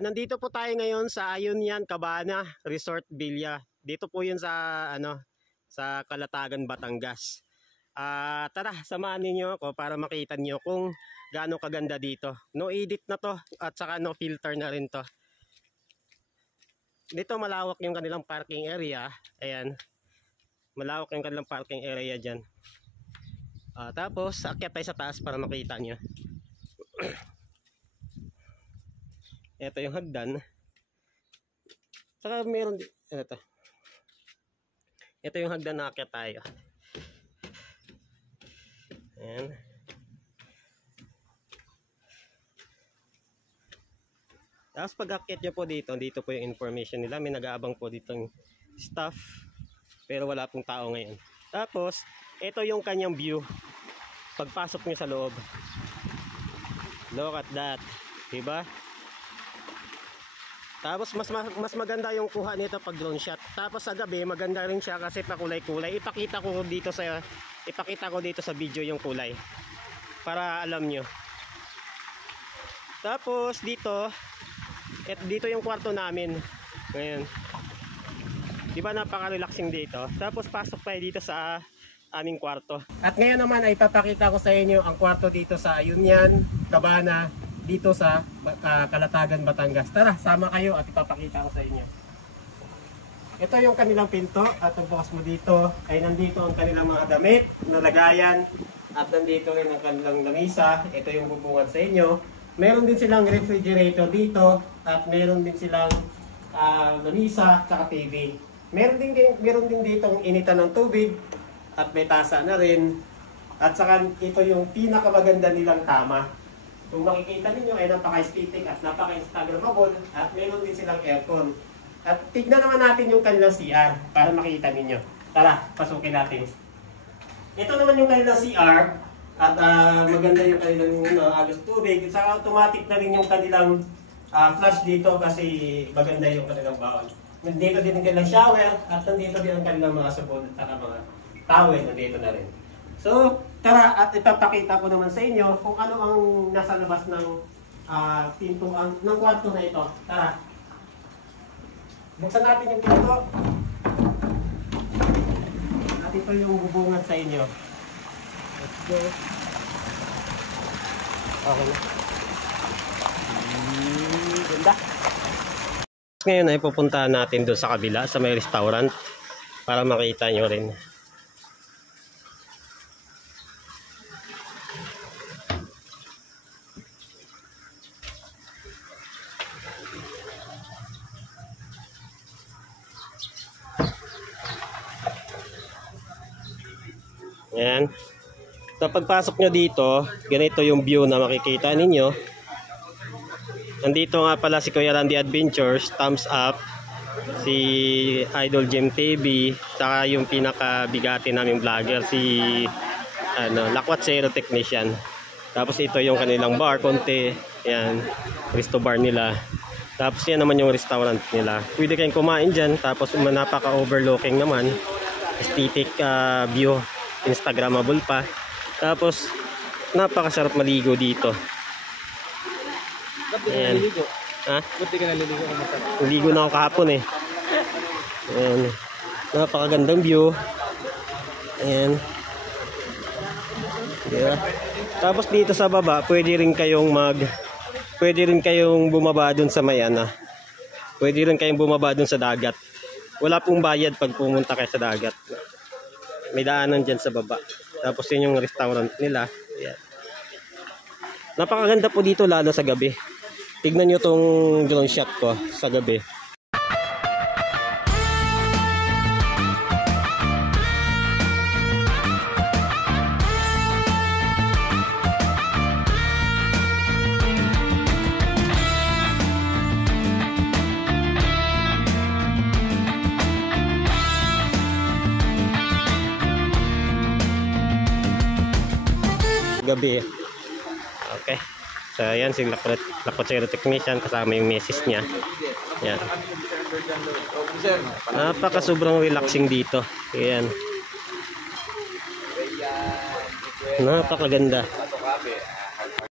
nandito po tayo ngayon sa Ayunian Cabana Resort Villa. Dito po 'yun sa sa Calatagan, Batangas. Tara, samahan niyo ako para makita niyo kung gaano kaganda dito. No edit na 'to at saka no filter na rin 'to. Dito malawak yung kanilang parking area. Ayan. Malawak yung kanilang parking area diyan. Tapos akyat tayo sa taas para makita niyo. Ito yung hagdan. Saka meron ito. Ito yung hagdan na akyat tayo. Ayan. Tapos pag akyat nyo po dito po yung information nila. May nag-aabang po dito yung staff. Pero wala pong tao ngayon. Tapos, ito yung kanyang view. Pagpasok nyo sa loob. Look at that. Diba? Tapos mas maganda yung kuha nito pag drone shot. Tapos sa gabi maganda rin siya kasi pakulay-kulay. Ipakita ko dito sa video yung kulay para alam nyo. Tapos dito yung kwarto namin. Ngayon. 'Di ba napaka-relaxing dito? Tapos pasok tayo dito sa aming kwarto. At ngayon naman ay papakita ko sa inyo ang kwarto dito sa Ayunian Cabana dito sa Calatagan, Batangas. Tara, sama kayo at ipapakita ko sa inyo. Ito yung kanilang pinto at bukas mo dito ay nandito ang kanilang mga damit na lagayan at nandito rin ang kanilang lamisa. Ito yung bubungan sa inyo. Meron din silang refrigerator dito at meron din silang lamisa at TV. Meron din dito ang initan ng tubig at may tasa na rin. At saka ito yung pinakamaganda nilang kama. Kung makikita ninyo ay napaka-aesthetic at napaka-instagramable at meron din silang aircon. At tignan naman natin yung kanilang CR para makita ninyo. Tara, pasukin natin. Ito naman yung kanilang CR at maganda yung kanilang agos tubig. At saka automatic na rin yung kanilang flush dito kasi maganda yung kanilang bawal. Nandito din ang kanilang shower at nandito din ang kanilang mga sabon at saka mga towel nandito na rin. So, tara at ipapakita ko naman sa inyo kung ano ang nasa labas ng pintuan ng kwarto na ito. Tara. Buksan natin yung pinto. At ito yung bubungan sa inyo. Let's go. Okay na. Ganda. Ngayon ay pupuntahan natin doon sa kabila sa may restaurant para makita nyo rin. Ayan. So pagpasok nyo dito, ganito yung view na makikita ninyo. Nandito nga pala si Kuya Randy Adventures, thumbs up. Si Idol Gem TV, saka yung pinakabigati naming vlogger, si Lakwat Zero Technician. Tapos ito yung kanilang bar, konti. Ayan, resto bar nila. Tapos yan naman yung restaurant nila. Pwede kayong kumain dyan. Tapos napaka-overlooking naman. Aesthetic view. Instagramable pa. Tapos napakasarap maligo dito. Ayan. Ha? Buti ka naliligo ka masarap. Naligo na ako kahapon eh. Ayan. Napakagandang view. Ayan. Diba? Tapos dito sa baba, pwede rin kayong bumaba dun sa may Pwede rin kayong bumaba dun sa dagat. Wala pong bayad pag pumunta kayo sa dagat. May daanan dyan sa baba. Tapos yun yung restaurant nila. Ayan. Napakaganda po dito lalo sa gabi. Tignan nyo tong drone shot ko sa gabi. Gabi. Okay. So ayan si Lakwat Zero Technician kasama yung misis niya. Ayan. Napaka sobrang relaxing dito. Ayan. Napakaganda.